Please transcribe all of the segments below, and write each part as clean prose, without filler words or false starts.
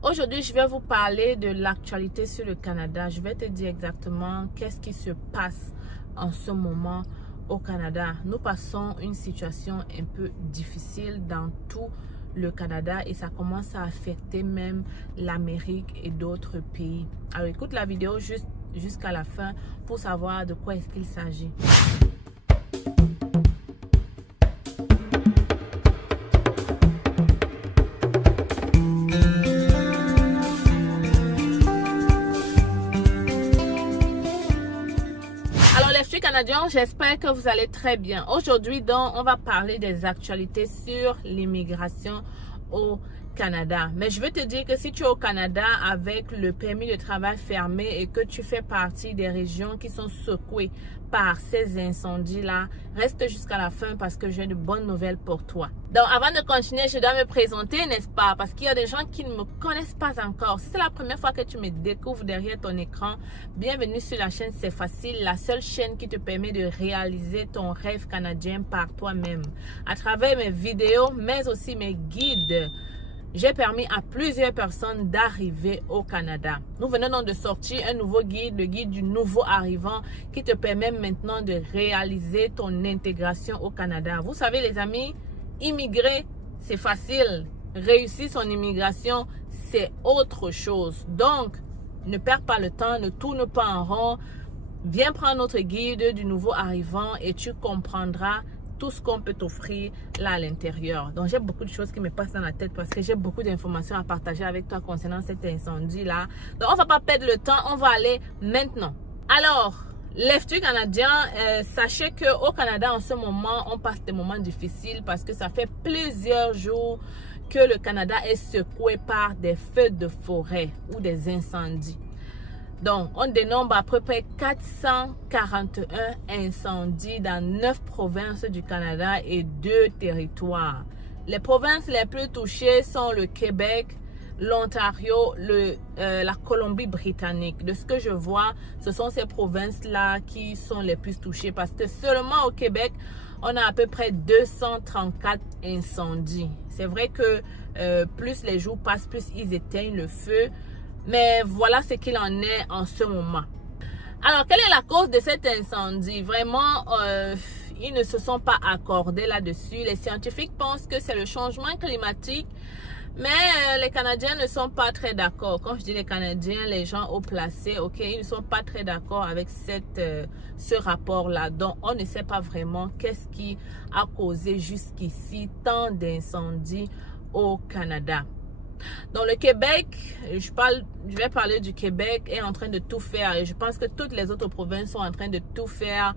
Aujourd'hui, je vais vous parler de l'actualité sur le Canada. Je vais te dire exactement qu'est-ce qui se passe en ce moment au Canada. Nous passons une situation un peu difficile dans tout le Canada et ça commence à affecter même l'Amérique et d'autres pays. Alors écoute la vidéo jusqu'à la fin pour savoir de quoi est-ce qu'il s'agit. Canadiens, j'espère que vous allez très bien. Aujourd'hui, donc, on va parler des actualités sur l'immigration au Canada. Mais je veux te dire que si tu es au Canada avec le permis de travail fermé et que tu fais partie des régions qui sont secouées par ces incendies-là, reste jusqu'à la fin parce que j'ai de bonnes nouvelles pour toi. Donc, avant de continuer, je dois me présenter, n'est-ce pas? Parce qu'il y a des gens qui ne me connaissent pas encore. Si c'est la première fois que tu me découvres derrière ton écran, bienvenue sur la chaîne C'est Facile, la seule chaîne qui te permet de réaliser ton rêve canadien par toi-même. À travers mes vidéos, mais aussi mes guides, j'ai permis à plusieurs personnes d'arriver au Canada. Nous venons donc de sortir un nouveau guide, le guide du nouveau arrivant, qui te permet maintenant de réaliser ton intégration au Canada. Vous savez les amis, immigrer, c'est facile. Réussir son immigration, c'est autre chose. Donc, ne perds pas le temps, ne tourne pas en rond. Viens prendre notre guide du nouveau arrivant et tu comprendras tout ce qu'on peut t'offrir là à l'intérieur. Donc, j'ai beaucoup de choses qui me passent dans la tête parce que j'ai beaucoup d'informations à partager avec toi concernant cet incendie-là. Donc, on ne va pas perdre le temps, on va aller maintenant. Alors, l'Institut canadien, sachez qu'au Canada, en ce moment, on passe des moments difficiles parce que ça fait plusieurs jours que le Canada est secoué par des feux de forêt ou des incendies. Donc, on dénombre à peu près 441 incendies dans 9 provinces du Canada et 2 territoires. Les provinces les plus touchées sont le Québec, l'Ontario, la Colombie-Britannique. De ce que je vois, ce sont ces provinces-là qui sont les plus touchées parce que seulement au Québec, on a à peu près 234 incendies. C'est vrai que plus les jours passent, plus ils éteignent le feu. Mais voilà ce qu'il en est en ce moment. Alors, quelle est la cause de cet incendie? Vraiment, ils ne se sont pas accordés là-dessus. Les scientifiques pensent que c'est le changement climatique. Mais les Canadiens ne sont pas très d'accord. Quand je dis les Canadiens, les gens haut placés, ok, ils ne sont pas très d'accord avec ce rapport-là. Donc, on ne sait pas vraiment qu'est-ce qui a causé jusqu'ici tant d'incendies au Canada. Dans le Québec, je vais parler du Québec, est en train de tout faire et je pense que toutes les autres provinces sont en train de tout faire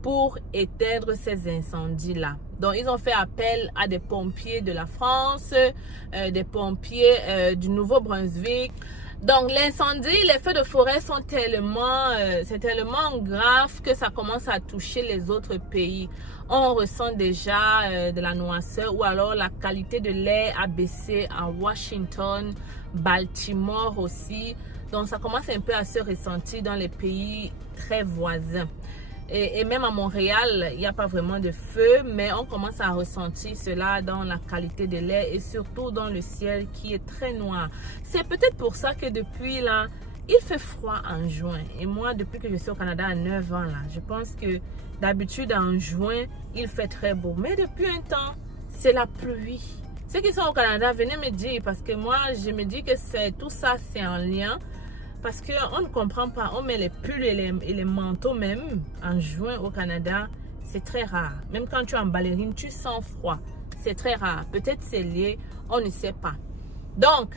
pour éteindre ces incendies-là. Donc, ils ont fait appel à des pompiers de la France, des pompiers du Nouveau-Brunswick. Donc, l'incendie, les feux de forêt sont c'est tellement grave que ça commence à toucher les autres pays. On ressent déjà de la noirceur ou alors la qualité de l'air a baissé à Washington, Baltimore aussi. Donc, ça commence un peu à se ressentir dans les pays très voisins. Et même à Montréal, il n'y a pas vraiment de feu, mais on commence à ressentir cela dans la qualité de l'air et surtout dans le ciel qui est très noir. C'est peut-être pour ça que depuis là, il fait froid en juin. Et moi, depuis que je suis au Canada à 9 ans, là, je pense que d'habitude en juin, il fait très beau. Mais depuis un temps, c'est la pluie. Ceux qui sont au Canada, venez me dire parce que moi, je me dis que tout ça, c'est en lien. Parce qu'on ne comprend pas, on met les pulls et les manteaux même en juin au Canada, c'est très rare. Même quand tu es en ballerine, tu sens froid. C'est très rare. Peut-être c'est lié, on ne sait pas. Donc,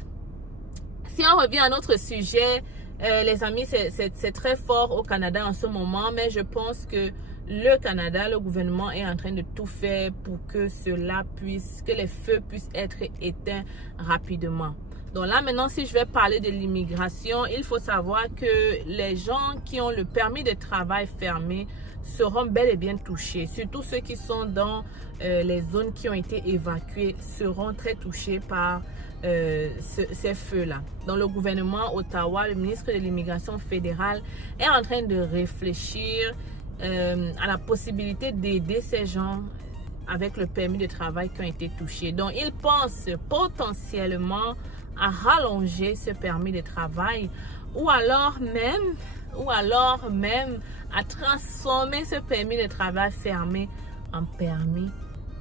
si on revient à notre sujet, les amis, c'est très fort au Canada en ce moment, mais je pense que le Canada, le gouvernement est en train de tout faire pour que que les feux puissent être éteints rapidement. Donc là, maintenant, si je vais parler de l'immigration, il faut savoir que les gens qui ont le permis de travail fermé seront bel et bien touchés. Surtout ceux qui sont dans les zones qui ont été évacuées seront très touchés par ces feux-là. Donc le gouvernement Ottawa, le ministre de l'immigration fédérale est en train de réfléchir à la possibilité d'aider ces gens avec le permis de travail qui ont été touchés. Donc, ils pensent potentiellement à rallonger ce permis de travail ou alors même à transformer ce permis de travail fermé en permis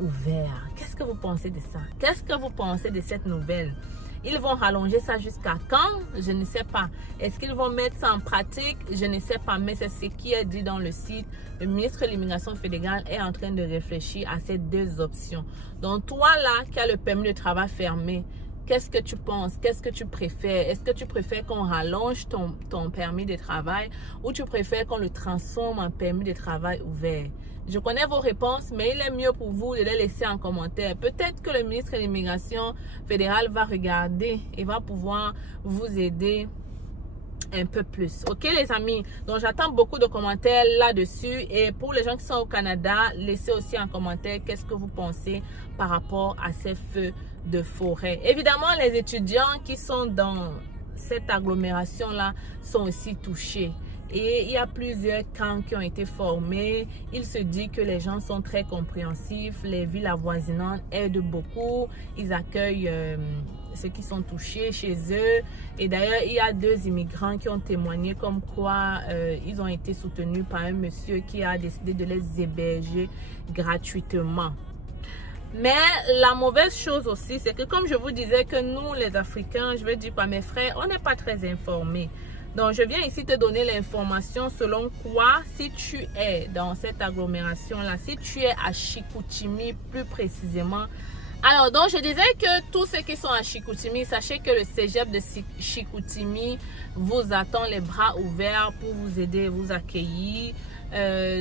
ouvert. Qu'est-ce que vous pensez de ça? Qu'est-ce que vous pensez de cette nouvelle? Ils vont rallonger ça jusqu'à quand? Je ne sais pas. Est-ce qu'ils vont mettre ça en pratique? Je ne sais pas, mais c'est ce qui est dit dans le site. Le ministre de l'Immigration fédérale est en train de réfléchir à ces deux options. Donc, toi là, qui as le permis de travail fermé, qu'est-ce que tu penses? Qu'est-ce que tu préfères? Est-ce que tu préfères qu'on rallonge ton permis de travail ou tu préfères qu'on le transforme en permis de travail ouvert? Je connais vos réponses, mais il est mieux pour vous de les laisser en commentaire. Peut-être que le ministre de l'Immigration fédérale va regarder et va pouvoir vous aider un peu plus. Ok les amis, donc j'attends beaucoup de commentaires là-dessus, et pour les gens qui sont au Canada, laissez aussi en commentaire qu'est-ce que vous pensez par rapport à ces feux de forêt. Évidemment, les étudiants qui sont dans cette agglomération là sont aussi touchés. Et il y a plusieurs camps qui ont été formés. Il se dit que les gens sont très compréhensifs. Les villes avoisinantes aident beaucoup. Ils accueillent ceux qui sont touchés chez eux. Et d'ailleurs, il y a 2 immigrants qui ont témoigné comme quoi ils ont été soutenus par un monsieur qui a décidé de les héberger gratuitement. Mais la mauvaise chose aussi, c'est que comme je vous disais que nous, les Africains, je veux dire par mes frères, on n'est pas très informés. Donc, je viens ici te donner l'information selon quoi, si tu es dans cette agglomération-là, si tu es à Chicoutimi plus précisément. Alors, donc, je disais que tous ceux qui sont à Chicoutimi, sachez que le cégep de Chicoutimi vous attend les bras ouverts pour vous aider, vous accueillir.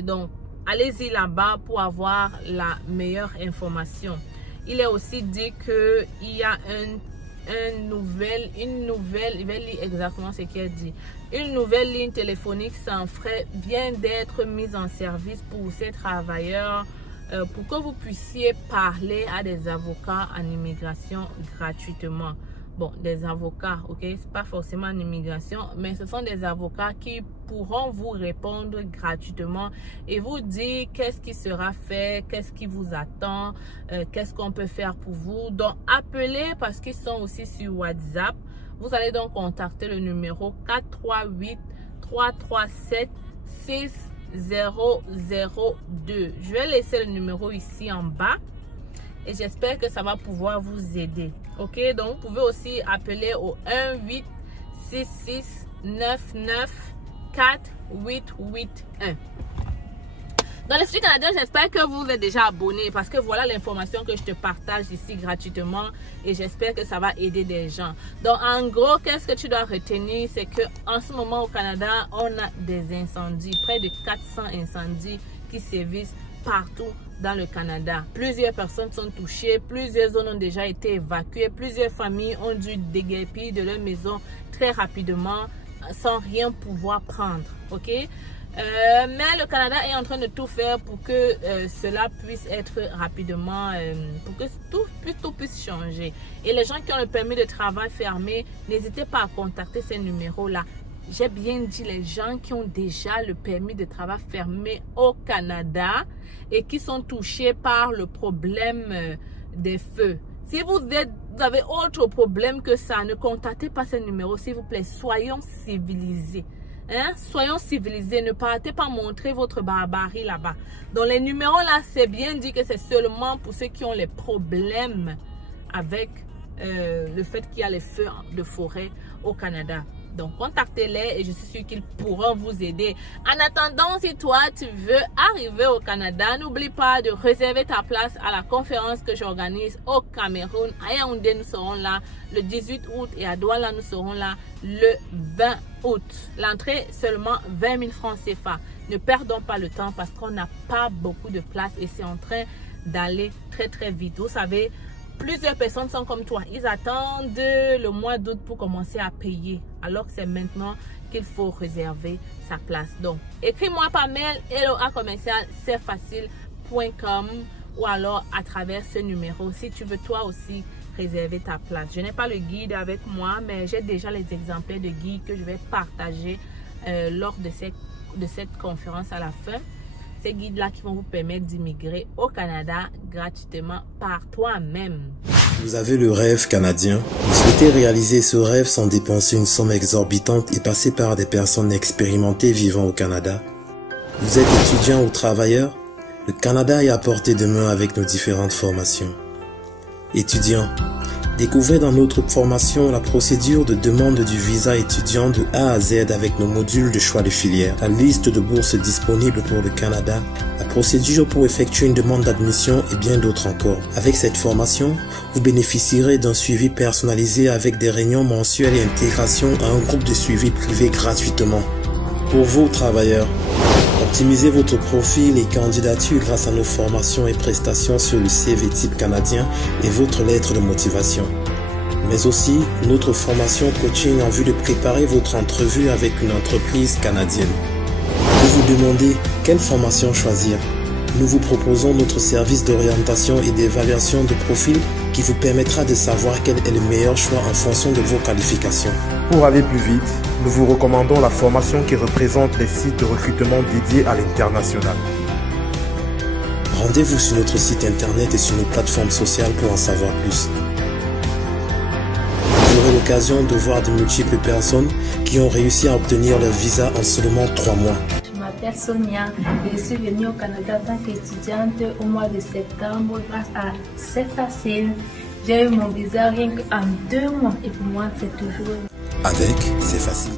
Donc, allez-y là-bas pour avoir la meilleure information. Il est aussi dit qu'il y a une nouvelle, je vais lire exactement ce qui est dit. Une nouvelle ligne téléphonique sans frais vient d'être mise en service pour ces travailleurs pour que vous puissiez parler à des avocats en immigration gratuitement. Bon, des avocats, ok, c'est pas forcément en immigration, mais ce sont des avocats qui pourront vous répondre gratuitement et vous dire qu'est-ce qui sera fait, qu'est-ce qui vous attend, qu'est-ce qu'on peut faire pour vous. Donc, appelez parce qu'ils sont aussi sur WhatsApp. Vous allez donc contacter le numéro 438-337-6002. Je vais laisser le numéro ici en bas. Et j'espère que ça va pouvoir vous aider. Ok, donc vous pouvez aussi appeler au 1-866-99-4881. Dans le studio canadien, j'espère que vous êtes déjà abonné parce que voilà l'information que je te partage ici gratuitement et j'espère que ça va aider des gens. Donc en gros, qu'est-ce que tu dois retenir, c'est que en ce moment au Canada, on a des incendies, près de 400 incendies qui sévissent partout dans le Canada. Plusieurs personnes sont touchées, plusieurs zones ont déjà été évacuées, plusieurs familles ont dû déguerpir de leur maison très rapidement sans rien pouvoir prendre. Ok, mais le Canada est en train de tout faire pour que cela puisse être rapidement, pour que tout puisse changer. Et les gens qui ont le permis de travail fermé, n'hésitez pas à contacter ces numéros-là. J'ai bien dit les gens qui ont déjà le permis de travail fermé au Canada et qui sont touchés par le problème des feux. Si vous avez autre problème que ça, ne contactez pas ces numéros, s'il vous plaît. Soyons civilisés. Hein? Soyons civilisés. Ne partez pas montrer votre barbarie là-bas. Donc les numéros là, c'est bien dit que c'est seulement pour ceux qui ont les problèmes avec le fait qu'il y a les feux de forêt au Canada. Donc, contactez-les et je suis sûre qu'ils pourront vous aider. En attendant, si toi, tu veux arriver au Canada, n'oublie pas de réserver ta place à la conférence que j'organise au Cameroun. À Yaoundé, nous serons là le 18 août et à Douala, nous serons là le 20 août. L'entrée, seulement 20 000 francs CFA. Ne perdons pas le temps parce qu'on n'a pas beaucoup de place et c'est en train d'aller très, très vite. Vous savez, plusieurs personnes sont comme toi. Ils attendent le mois d'août pour commencer à payer. Alors que c'est maintenant qu'il faut réserver sa place. Donc, écris-moi par mail hello@cfacile.com ou alors à travers ce numéro si tu veux toi aussi réserver ta place. Je n'ai pas le guide avec moi, mais j'ai déjà les exemplaires de guide que je vais partager lors de cette conférence à la fin. Ces guides-là qui vont vous permettre d'immigrer au Canada gratuitement par toi-même. Vous avez le rêve canadien. Vous souhaitez réaliser ce rêve sans dépenser une somme exorbitante et passer par des personnes expérimentées vivant au Canada. Vous êtes étudiant ou travailleur? Le Canada est à portée de main avec nos différentes formations. Étudiant, découvrez dans notre formation la procédure de demande du visa étudiant de A à Z avec nos modules de choix de filière, la liste de bourses disponibles pour le Canada, la procédure pour effectuer une demande d'admission et bien d'autres encore. Avec cette formation, vous bénéficierez d'un suivi personnalisé avec des réunions mensuelles et intégration à un groupe de suivi privé gratuitement. Pour vous, travailleurs, optimisez votre profil et candidature grâce à nos formations et prestations sur le CV type canadien et votre lettre de motivation. Mais aussi notre formation coaching en vue de préparer votre entrevue avec une entreprise canadienne. Vous vous demandez quelle formation choisir? Nous vous proposons notre service d'orientation et d'évaluation de profil qui vous permettra de savoir quel est le meilleur choix en fonction de vos qualifications. Pour aller plus vite, nous vous recommandons la formation qui représente les sites de recrutement dédiés à l'international. Rendez-vous sur notre site internet et sur nos plateformes sociales pour en savoir plus. Vous aurez l'occasion de voir de multiples personnes qui ont réussi à obtenir leur visa en seulement 3 mois. Je m'appelle Sonia et je suis venue au Canada en tant qu'étudiante au mois de septembre grâce à C'est Facile. J'ai eu mon visa rien qu'en 2 mois et pour moi c'est toujours... Avec C'est Facile.